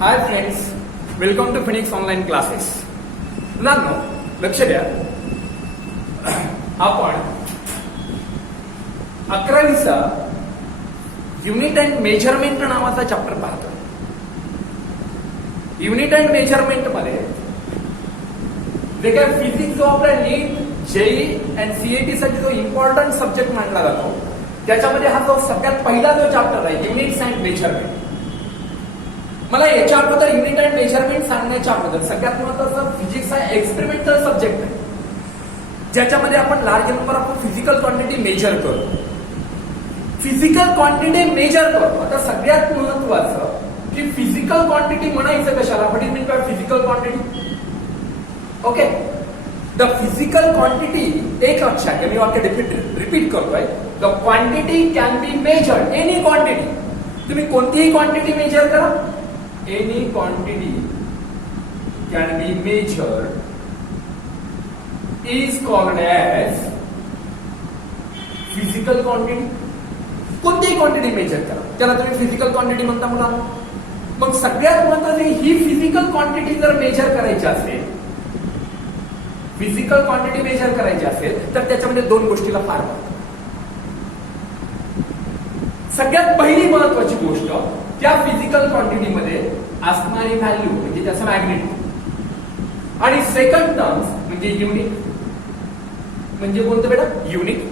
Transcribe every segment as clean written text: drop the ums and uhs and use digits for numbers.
High friends, welcome to phoenix online classes. मुलांनो लक्ष द्या, आपण 11वीचा युनिट अँड मेजरमेंट नावाचा चॅप्टर पाहतो. युनिट अँड मेजरमेंट मध्ये जे काय फिजिक्स जो आपला नीट जेई अँड सीएटी साठी जो इम्पॉर्टंट सब्जेक्ट मानला जातो, त्याच्यामध्ये हा जो सगळ्यात पहिला जो चॅप्टर आहे युनिट्स अँड मेजरमेंट. मला याच्या अगोदर युनिट अँड मेजरमेंट सांगण्याच्या अगोदर सगळ्यात महत्वाचं फिजिक्स हा एक्सपेरिमेंटल सब्जेक्ट आहे, ज्याच्यामध्ये आपण large number of physical quantity measure करतो. फिजिकल क्वांटिटी मेजर करतो. आता सगळ्यात महत्वाचं की फिजिकल क्वांटिटी म्हणायचं कशाला? What is mean by physical quantity? Okay, the physical quantity, एक लक्षात घ्या, मी वाक्य रिपीट करतोय. The quantity can be measured, any quantity. तुम्ही कोणतीही क्वांटिटी मेजर करा, any quantity can be measured is called as physical quantity. कोणतीही क्वांटिटी मेजर करा, त्याला तुम्ही फिजिकल क्वांटिटी म्हणता मुलांना. मग सगळ्यात महत्त्वाची ही फिजिकल क्वांटिटी जर मेजर करायची असेल, फिजिकल क्वांटिटी मेजर करायची असेल तर त्याच्यामध्ये दोन गोष्टीला फार महत्व. सगळ्यात पहिली महत्वाची गोष्ट, त्या फिजिकल क्वांटिटीमध्ये असणारी व्हॅल्यू म्हणजे त्याचं मॅग्निट्यूड, आणि सेकंड टर्म्स म्हणजे युनिट. म्हणजे कोणतं बेटा? युनिट.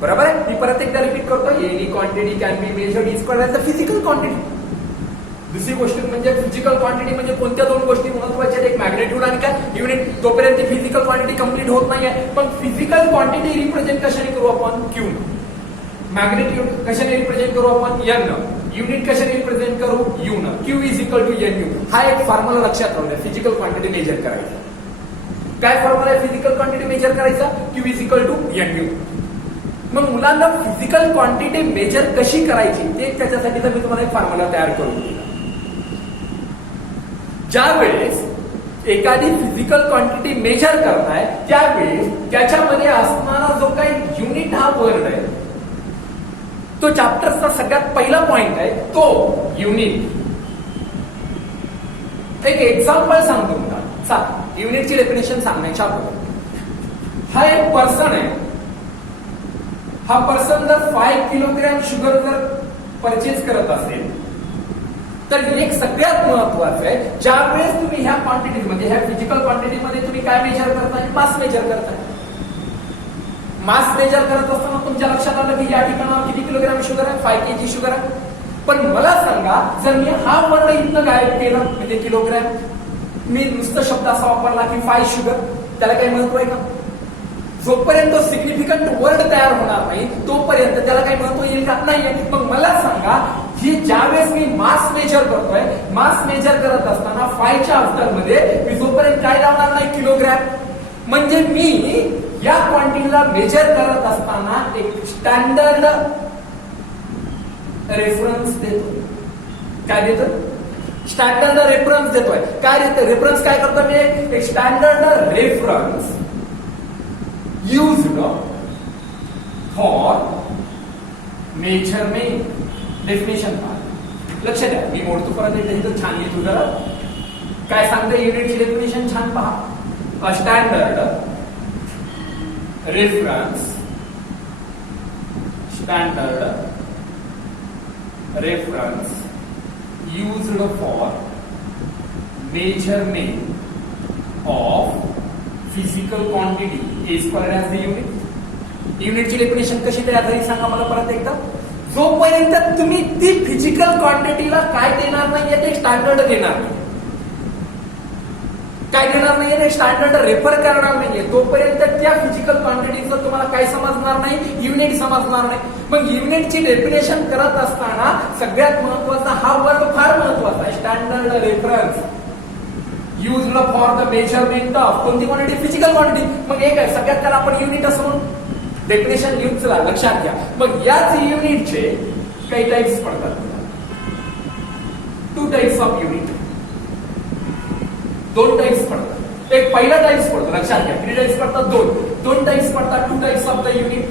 बरोबर आहे. मी परत एकदा रिपीट करतो, any quantity can be measured is called the physical quantity. दुसरी गोष्ट म्हणजे फिजिकल क्वांटिटी म्हणजे कोणत्या दोन गोष्टी महत्वाच्या? एक मॅग्निट्यूड आणि काय? युनिट. तोपर्यंत फिजिकल क्वांटिटी कंप्लीट होत नाहीये. पण फिजिकल क्वांटिटी रिप्रेझेंट कशाने करू आपण? क्यू. मॅग्निट्यूड कशाने रिप्रेझेंट करू आपण? एन. युनिट कशाने रिप्रेझेंट करू? यू न. Q is equal to N U. हा एक फॉर्म्युला लक्षात राहू द्या फिजिकल क्वांटिटी मेजर करायचा. काय फॉर्म्युला आहे फिजिकल क्वांटिटी मेजर करायचा? Q is equal to N U. मग मुलांना फिजिकल क्वांटिटी मेजर कशी करायची ते त्याच्यासाठी तर मी तुम्हाला एक फॉर्म्युला तयार करून दिला. ज्यावेळेस एखादी फिजिकल क्वांटिटी मेजर करताय त्यावेळेस त्याच्यामध्ये असणारा जो काही युनिट हा वर्ड आहे, तो चॅप्टरचा सगळ्यात पहिला पॉइंट आहे तो युनिट. एक एक्झाम्पल सांगतो मला. सांग, युनिटची डेफिनेशन सांगण्याच्या अगोदर, हा एक पर्सन आहे. हा पर्सन जर 5 किलोग्रॅम शुगर जर परचेज करत असेल तर एक सगळ्यात महत्वाचं आहे, ज्यावेळेस तुम्ही ह्या क्वांटिटीमध्ये, ह्या फिजिकल क्वांटिटीमध्ये तुम्ही काय मेजर करताय? मास मेजर करताय. मास मेजर करत असताना तुमच्या लक्षात आलं की या ठिकाणावर किती किलोग्रॅम शुगर आहे? 5 kg शुगर आहे. पण मला सांगा, जर मी हा वर्ण इथनं गायब केला म्हणजे किलोग्रॅम, मी नुसतं शब्द असा वापरला की 5 शुगर, त्याला काही महत्व आहे का? जोपर्यंत सिग्निफिकंट वर्ड तयार होणार नाही तोपर्यंत त्याला काही महत्व येईल का? नाहीये. मग मला सांगा, ही ज्यावेळेस मी मास मेजर करतोय, मास मेजर करत असताना 5च्या आफ्टर मध्ये मी जोपर्यंत काय लावणार नाही? किलोग्रॅम. म्हणजे मी या क्वांटिटीला मेजर करत असताना एक स्टँडर्ड रेफरन्स देतो. काय देतो? स्टँडर्ड रेफरन्स देतोय. काय देतो? रेफरन्स काय करतो मी? एक standard reference used for measurement. Definition पहा, लक्ष द्या, मी मोडतो परत एकदा, छान येतो जरा. काय सांगते युनिटची डेफिनेशन? छान पहा. A standard reference used for measurement of physical quantity is called as the unit. युनिटची डेफिनेशन कशी तयार झाली सांगा मला परत एकदा. जोपर्यंत तुम्ही ती फिजिकल क्वांटिटीला काय देणार नाहीये, ते स्टँडर्ड देणार नाही, काय देणार नाहीये, ते स्टँडर्ड रेफर करणार नाहीये, तोपर्यंत त्या फिजिकल क्वांटिटीचं तुम्हाला काय समजणार नाही? युनिट समजणार नाही. मग युनिटची डेफिनेशन करत असताना सगळ्यात महत्वाचा हा वर्ड फार महत्वाचा आहे, standard reference used for the measurement of कोणती क्वांटिटी? Physical quantity. मग एक आहे, सगळ्यात त्याला आपण युनिट असं म्हणून डेफिनेशन लिहून चला, लक्षात घ्या. मग याच युनिटचे काही टाइप्स पडतात. 2 टाइप्स ऑफ युनिट, 2 टाइप्स पडतात. एक पहिला टाइप्स पडतो, लक्षात घ्या. 3 टाइप्स पडतात, 2 टाइप्स पडतात. 2 types of the unit.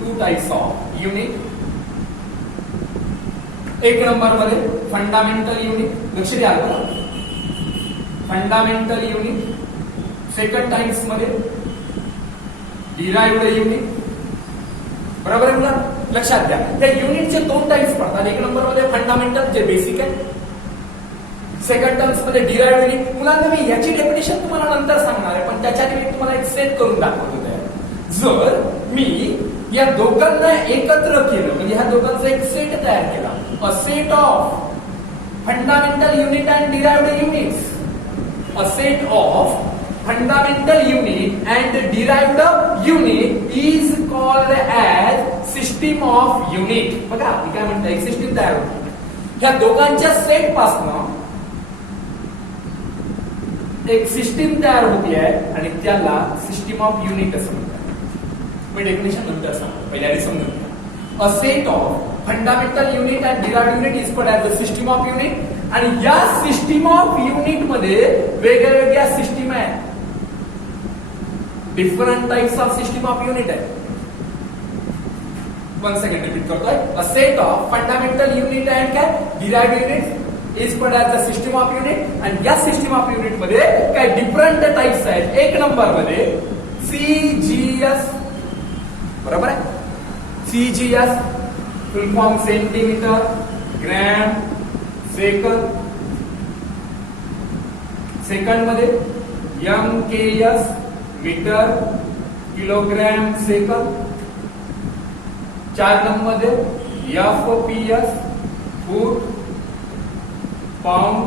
2 types of unit. एक नंबर मध्ये फंडामेंटल युनिट, लक्ष द्या फंडामेंटल युनिट. सेकंड टाइम्स मध्ये डिराइव्ड युनिट. बरोबर आहे मुला, लक्षात घ्या. त्या युनिटचे दोन टाइप्स पडतात. एक नंबर मध्ये फंडामेंटल जे बेसिक आहे, सेकंड टर्म्स मध्ये डिराइव्ड युनिट. मुलांना मी याची डेफिनेशन तुम्हाला नंतर सांगणार आहे, पण त्याच्या मी तुम्हाला एक सेट करून दाखवतो. जर मी या दोघांना एकत्र केलं म्हणजे ह्या दोघांचा एक सेट तयार केला, अ set of fundamental unit and derived units, a set of fundamental unit and derived unit is called as system of unit. बघा मी काय म्हणतो, एक सिस्टीम तयार होते. ह्या दोघांच्या सेट पासून एक सिस्टीम तयार होती आहे आणि त्याला सिस्टीम ऑफ युनिट असं म्हणतात. मी डेफिनेशन नंतर सांगतो, पहिल्या आधी समजून घ्या. A set of fundamental unit and derived unit is called as the system of unit. आणि या सिस्टीम ऑफ युनिट मध्ये वेगवेगळ्या सिस्टीम आहेत. Different types of system of unit आहे. वन सेकंड रिपीट करतोय. A set of fundamental unit and काय derived unit is called as the system of unit. आणि या सिस्टीम ऑफ युनिट मध्ये काय डिफरंट टाइप्स आहेत. एक नंबर मध्ये सीजीएस. बरोबर आहे, CGS full form centimetre, gram, सेकंद. सेकंड मध्ये एमकेएस मीटर, किलोग्रॅम, सेकंद. 4 नंबर मध्ये एफपीएस फूट, पाउंड,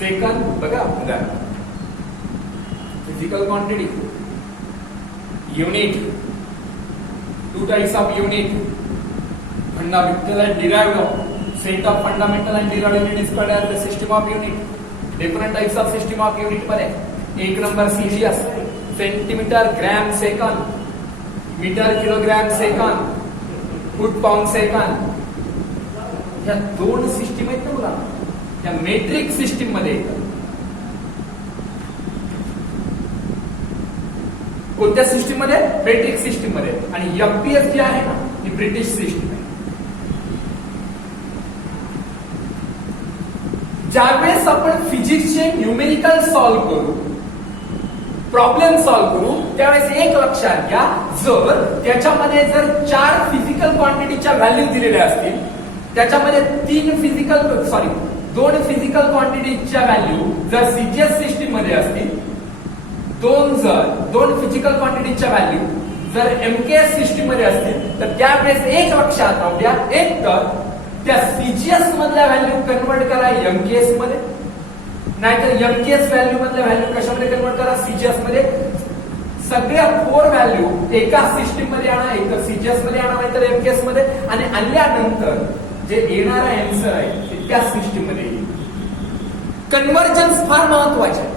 सेकंद. बघा उदाहरण physical quantity unit. 2 types of unit, fundamental and derived. Set of fundamental and derived unit is called as the system of unit. Different types of system of unit मध्ये एक number CGS centimetre, gram, सेकंद, metre, kilogram, सेकंद, foot, pound, सेकंद. या दोन system आहेत ना मुला, त्या मेट्रिक सिस्टीम मध्ये येतात. कोणत्या सिस्टीम मध्ये? मेट्रिक सिस्टीम मध्ये. आणि एमपीएस जी आहे ना ही ब्रिटिश सिस्टीम आहे. ज्यावेळेस आपण फिजिक्सचे न्यूमेरिकल सॉल्व्ह करू, प्रॉब्लेम सॉल्व्ह करू, त्यावेळेस एक लक्षात घ्या, जर त्याच्यामध्ये जर 4 फिजिकल क्वांटिटीच्या व्हॅल्यू दिलेल्या असतील, त्याच्यामध्ये 2 फिजिकल क्वांटिटीच्या व्हॅल्यू जर सीजीएस सिस्टीम मध्ये असतील, 2 फिजिकल क्वांटिटीच्या व्हॅल्यू जर एमकेएस सिस्टीम मध्ये असतील, तर त्यावेळेस एक लक्षात राहू द्या, एक तर त्या सीजीएस मधल्या व्हॅल्यू कन्वर्ट करा एमकेएस मध्ये, नाहीतर एमकेएस व्हॅल्यू मधल्या व्हॅल्यू कशामध्ये कन्वर्ट करा? सीजीएस मध्ये. सगळ्या 4 व्हॅल्यू एका सिस्टीम मध्ये आणा, एक सीजीएस मध्ये आणा, नाहीतर एमकेएस मध्ये. आणि आणल्यानंतर जे येणारा आन्सर आहे ते त्या सिस्टीम मध्ये येईल. कन्व्हर्जन्स फार महत्वाचे आहे.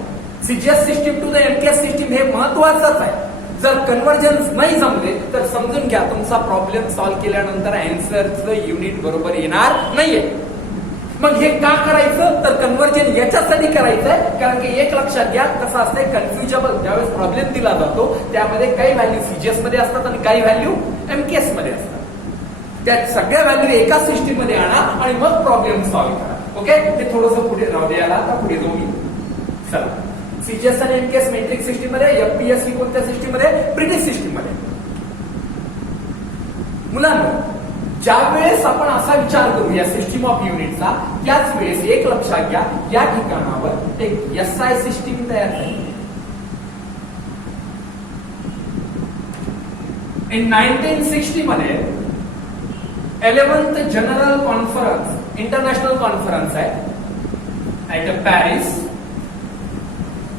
CGS system to the MKS system हे महत्वाचंच आहे. जर कन्व्हर्जन्स नाही जमले तर समजून घ्या तुमचा प्रॉब्लेम सॉल्व्ह केल्यानंतर आन्सरचं युनिट बरोबर येणार नाहीये. मग हे का करायचं? तर कन्व्हर्जन याच्यासाठी करायचंय, कारण की एक लक्षात घ्या कसं असतंय, कन्फ्युजेबल ज्यावेळेस प्रॉब्लेम दिला जातो त्यामध्ये काही व्हॅल्यू सीजीएस मध्ये असतात आणि काही व्हॅल्यू एमकेएस मध्ये असतात. त्या सगळ्या व्हॅल्यू एका सिस्टीम मध्ये आणा आणि मग प्रॉब्लेम सॉल्व्ह करा. ओके, हे थोडंसं पुढे राहू दे, याला आता पुढे जाऊ मी. चला, सीजीएस आणि एमकेएस मेट्रिक सिस्टीम मध्ये, एफपीएस ही कोणत्या सिस्टीम मध्ये? ब्रिटिश सिस्टीम मध्ये. मुलांना ज्या वेळेस आपण असा विचार करू या सिस्टीम ऑफ युनिटचा, त्याच वेळेस एक लक्षात घ्या, या ठिकाणावर एक एसआय सिस्टीम तयार झाली. इन 1960 मध्ये 11th general conference, international conference आहे ऍट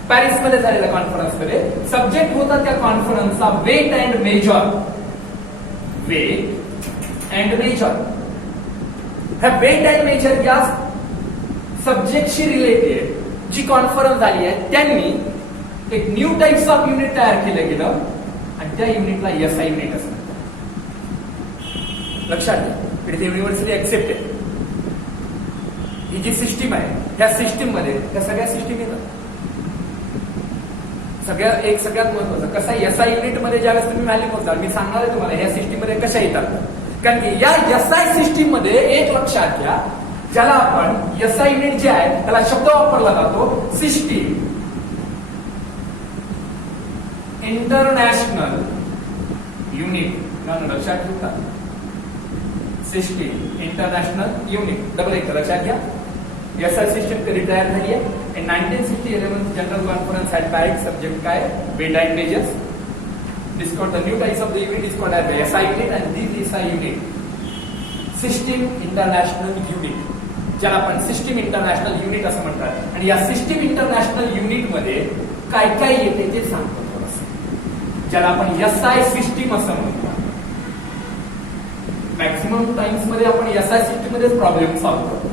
पॅरिस मध्ये झालेल्या कॉन्फरन्स मध्ये सब्जेक्ट होता त्या कॉन्फरन्सचा weight and measure. Weight and measure. ह्या वेट अँड मेजर या सब्जेक्टशी रिलेटेड जी कॉन्फरन्स झाली आहे, त्यांनी एक न्यू टाइप्स ऑफ युनिट तयार केलं गेलं आणि त्या युनिटला एसआय युनिट असं म्हणतात. लक्षात घ्या, इथे युनिव्हर्सिटी एक्सेप्टेड. ही जी सिस्टीम आहे, ह्या सिस्टीम मध्ये त्या सगळ्या सिस्टीम येतात. सगळ्यात महत्वाचं कसं आहे, एसआय युनिट मध्ये ज्यावेळेस तुम्ही व्हॅल्यू मोजणार, मी सांगणार आहे तुम्हाला ह्या सिस्टीम मध्ये कशा येतात. कारण की या एसआय सिस्टीम मध्ये एक लक्षात घ्या, ज्याला आपण एसआय युनिट जे आहे त्याला शब्द वापरला जातो सिस्टीम इंटरनॅशनल युनिट. लक्षात ठेवता सिस्टीम इंटरनॅशनल युनिट. डबल एक लक्षात घ्या. एसआय सिस्टीम कधी तयार झाली आहे? In 1960 11th general conference had direct subject काय? बेटा integers. This called the new types of the unit is called as the SI unit, and this SI unit System International Unit, ज्याला आपण system international unit असं म्हणतात. आणि या system international unit मध्ये काय काय येते ते सांगतो थोडंसं, ज्याला आपण एसआय सिस्टीम असं म्हणतो. मॅक्सिमम टाइम्स मध्ये आपण एसआय सिस्टीम मध्येच प्रॉब्लेम सॉल्व्ह करतो.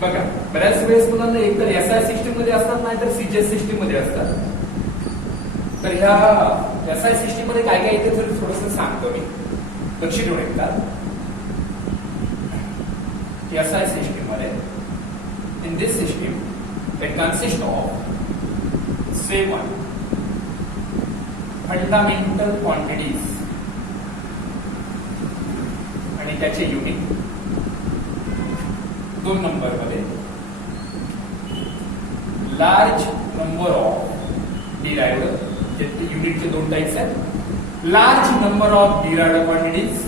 बघा, बऱ्याच वेळेस मुलांना एकतर एसआय सिस्टीम मध्ये असतात, नाहीतर सीजीएस सिस्टीम मध्ये असतात. तर ह्या एसआय सिस्टीम मध्ये काय काय येते थोडंसं सांगतो मी, लक्ष देऊन एकदा. एसआय सिस्टीम मध्ये in this system it consist of 7 fundamental quantities आणि त्याचे युनिट. 2 नंबर मध्ये लार्ज नंबर ऑफ डिराइव्ड, युनिटचे 2 टाइप्स आहेत. Large number of derived quantities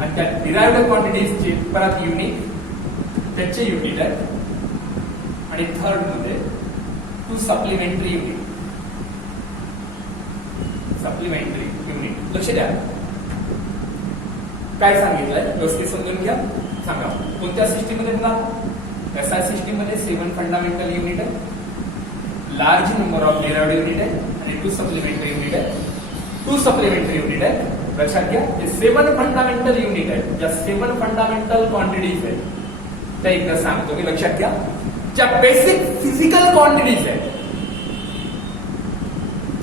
आणि त्या डिराइव्ड क्वांटिटीजचे परत युनिट, त्याचे युनिट आहेत. आणि थर्ड मध्ये 2 सप्लिमेंटरी युनिट. सप्लिमेंटरी युनिट लक्ष द्या काय सांगितलंय, व्यवस्थित समजून घ्या. सांगा कोणत्या सिस्टीम मध्ये बघा, एसआय सिस्टीम मध्ये 7 फंडामेंटल युनिट आहे, large number of derived unit आहे आणि 2 सप्लिमेंटरी युनिट आहे. 2 सप्लिमेंटरी युनिट आहे. लक्षात घ्या, हे 7 फंडामेंटल युनिट आहेत. ज्या 7 फंडामेंटल क्वांटिटीज आहेत त्या एकदा सांगतो मी, लक्षात घ्या. ज्या बेसिक फिजिकल क्वांटिटीज आहेत,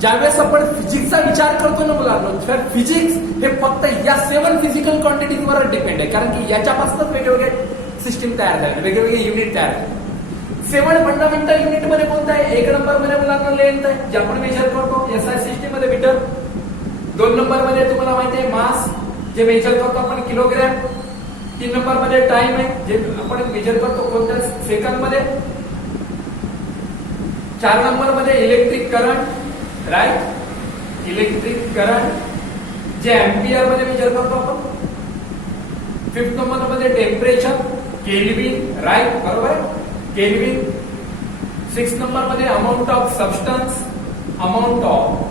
ज्यावेळेस आपण फिजिक्सचा विचार करतो ना मुलांनो, तर फिजिक्स हे फक्त या 7 फिजिकल क्वांटिटीजवर डिपेंड आहे. कारण की याच्यापासूनच वेगवेगळे सिस्टीम तयार झाले, वेगवेगळे युनिट तयार झाले. 7 फंडामेंटल युनिट मध्ये कोणतं आहे? 1 नंबर मध्ये मुलांना लेंथ आहे, जे आपण मेजर करतो एसआय सिस्टीम मध्ये मीटर. 2 नंबर मध्ये तुम्हाला माहिती आहे मास, जे मेजर करतो आपण किलोग्रॅम. 3 नंबर मध्ये टाइम आहे, जे आपण मेजर करतो कोणत्या सेकंद मध्ये. 4 नंबर मध्ये electric current, right, electric current जे एम्पियर मध्ये मेजर करतो आपण. 5th नंबर मध्ये टेम्परेचर, केल्विन, राईट, बरोबर आहे, केल्विन. 6th नंबर मध्ये amount of substance, amount of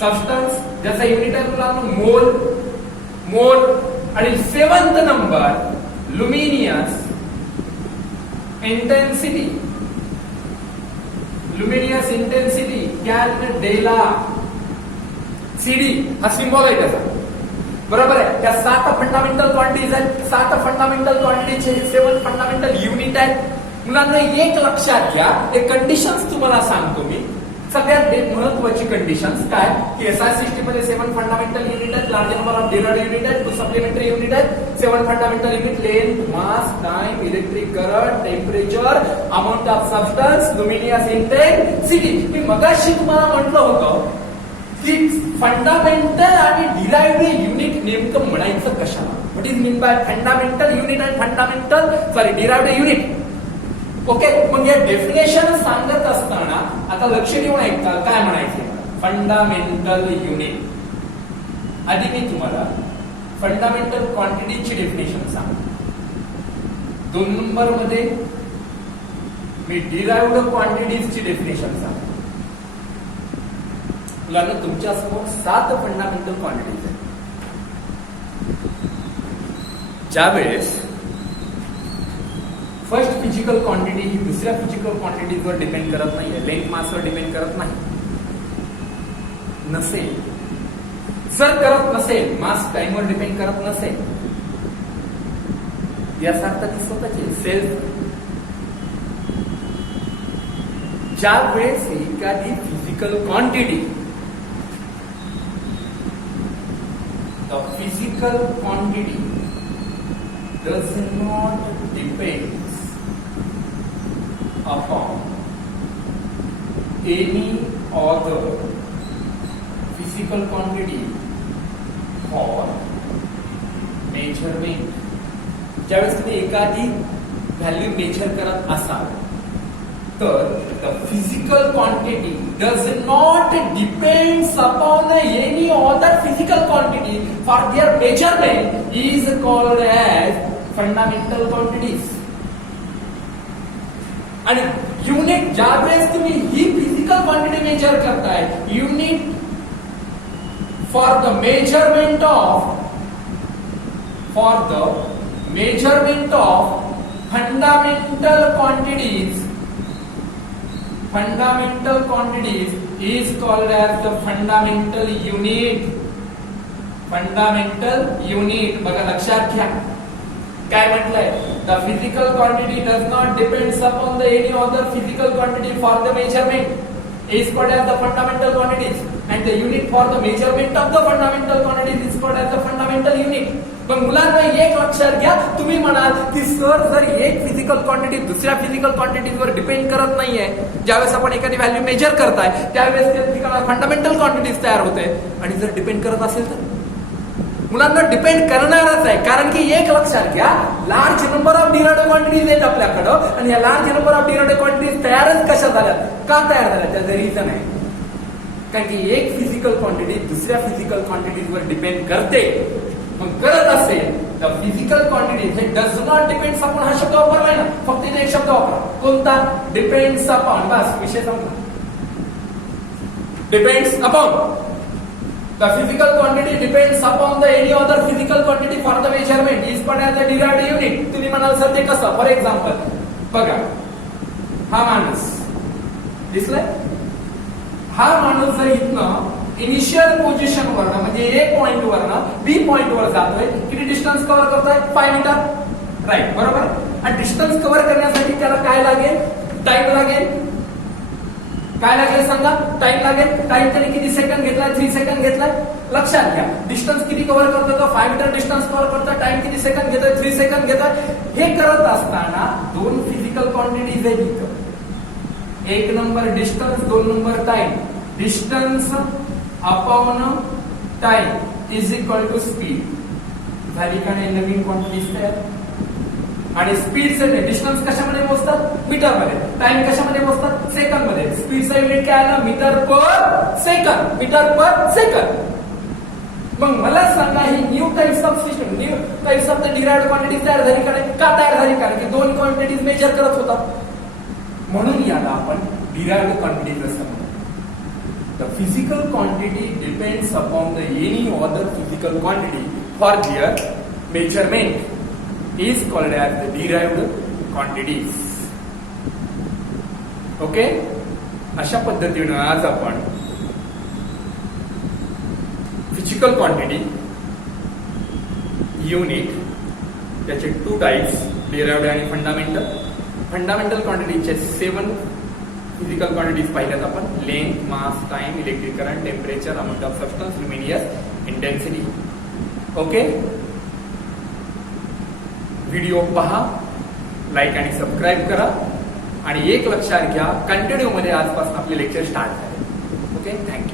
substance ज्याचा युनिट आहे मुलांना मोल, मोल. आणि 7th number luminous intensity, luminous intensity candela CD हा सिंबॉल आहे त्याचा, बरोबर आहे. त्या 7 फंडामेंटल क्वांटिटीज आहेत. 7 फंडामेंटल क्वांटिटीचे 7 फंडामेंटल युनिट आहेत. मुलांना एक लक्षात घ्या, एक कंडिशन्स तुम्हाला सांगतो मी. सगळ्यात महत्वाची कंडिशन्स काय की एसआय सिस्टीम मध्ये 7 फंडामेंटल युनिट आहेत, large number of derived unit आहेत, 2 सप्लिमेंटरी युनिट आहेत. 7 fundamental unit length, mass, time, electric current, temperature, amount of substance, luminous intensity. मी मगाशी तुम्हाला म्हटलं होतं की फंडामेंटल आणि डिराइव्ड युनिट नेमकं म्हणायचं कशाला. What is mean bye fundamental unit and fundamental derived unit. Okay, मग या डेफिनेशन सांगत असताना आता लक्ष देऊन ऐकता काय म्हणायचं. Fundamental unit. आधी मी तुम्हाला फंडामेंटल क्वांटिटीची डेफिनेशन सांगतो. 2 नंबर मध्ये मी डिराइव्ड क्वांटिटीजची डेफिनेशन सांगतो. मुलांना तुमच्या समोर 7 फंडामेंटल क्वांटिटीज आहेत. ज्यावेळेस फर्स्ट फिजिकल क्वांटिटी ही दुसऱ्या फिजिकल क्वांटिटीजवर डिपेंड करत नाहीये, लेंथ मासवर डिपेंड करत नाही, नसेल, जर करत नसेल, मास टाइमवर डिपेंड करत नसेल, यासारखं ती स्वतःची सेल्फ. ज्या वेळेस एखादी physical quantity, the physical quantity does not depend upon any other physical quantity for measurement. ज्यावेळेस तुम्ही एखादी व्हॅल्यू मेजर करत असाल तर the physical quantity does not depends upon any other physical quantity for their measurement is called as fundamental quantities. आणि unit ज्यावेळेस तुम्ही ही physical quantity major करताय, unit for the measurement of fundamental quantities is called as the fundamental unit. बघा लक्षात घ्या काय म्हटलंय. The physical quantity does not depends upon the any other physical quantity for the measurement is called as the fundamental quantities and the unit for the measurement of the fundamental quantities is called as the fundamental unit. पण मुलांना एक लक्षात घ्या, तुम्ही म्हणाल की sir जर एक फिजिकल क्वांटिटी दुसऱ्या फिजिकल क्वांटिटीवर डिपेंड करत नाहीये, ज्यावेळेस आपण एखादी व्हॅल्यू मेजर करताय त्यावेळेस त्या फंडामेंटल क्वांटिटीज तयार होते. आणि जर डिपेंड करत असेल तर मुलांना डिपेंड करणारच आहे. कारण की एक लक्षात घ्या, large number of derived quantities आहेत आपल्याकडं आणि या large number of derived quantities तयारच कशा झाल्या, का तयार झाल्या, त्याचं रिझन आहे. कारण की एक फिजिकल क्वांटिटी दुसऱ्या फिजिकल क्वांटिटीजवर डिपेंड करते. मग करत असेल द फिजिकल क्वांटिटी हे डज नॉट डिपेंड्स अपॉन हा शब्द वापरलाय ना, फक्त इथे एक शब्द वापरा, कोणता, डिपेंड्स अपॉन. बस विषय संपला. Depends upon the physical quantity depends upon the any other physical quantity for the measurement is called as the derived unit. तुम्ही म्हणाल सर ते कसं. फॉर एक्झाम्पल बघा, हा माणूस दिसलाय. हा माणूस जर इथनं इनिशियल पोझिशन वरनं म्हणजे ए पॉइंट वरनं बी पॉइंट वर जातोय, किती डिस्टन्स कव्हर करतोय, 5 मीटर, राईट, बरोबर. आणि डिस्टन्स कव्हर करण्यासाठी त्याला काय लागेल, टाइम लागेल. काय लागेल सांगा, टाइम लागेल. टाइम त्याने किती सेकंड घेतलाय, 3 सेकंड घेतलाय. लक्षात घ्या, डिस्टन्स किती कव्हर करतोय तो 5 मीटर डिस्टन्स कव्हर करतोय, टाइम किती सेकंड घेतोय, 3 सेकंड घेतोय. हे करत असताना दोन फिजिकल क्वांटिटीज आहेत इथं. एक number distance, 2 number time. Distance upon time is equal to speed. झाली का नाही नवीन क्वांटिटीज तयार. आणि स्पीडचे डिस्टन्स कशामध्ये मोजतात, मीटर मध्ये. टाइम कशामध्ये मोजतात, सेकंड मध्ये. स्पीडचा युनिट काय आला, metre per second. Metre per second. मग मला सांगा ही new types of system, new types of the derived quantities तयार झाली का नाही, का तयार झाली, कारण की दोन क्वांटिटीज मेजर करत होतात. म्हणून याला आपण डिराइव्ड क्वांटिटीज असं म्हणतो. The physical quantity depends upon the any other physical quantity for their measurement is called as the derived quantities. Okay? अशा पद्धतीने आज आपण फिजिकल क्वांटिटी, युनिट, त्याचे 2 टाइप्स, डिराइव्ड आणि फंडामेंटल. फंडामेंटल क्वांटिटीचे 7 फिजिकल क्वांटिटीज पाहिल्यात आपण. Length, mass, time, electric current, temperature, amount of substance, luminous, intensity. Okay, video पहा, लाईक आणि सबस्क्राईब करा. आणि एक लक्षात घ्या, कंटिन्यू मध्ये आजपासून आपले लेक्चर स्टार्ट झाले. Okay, thank you.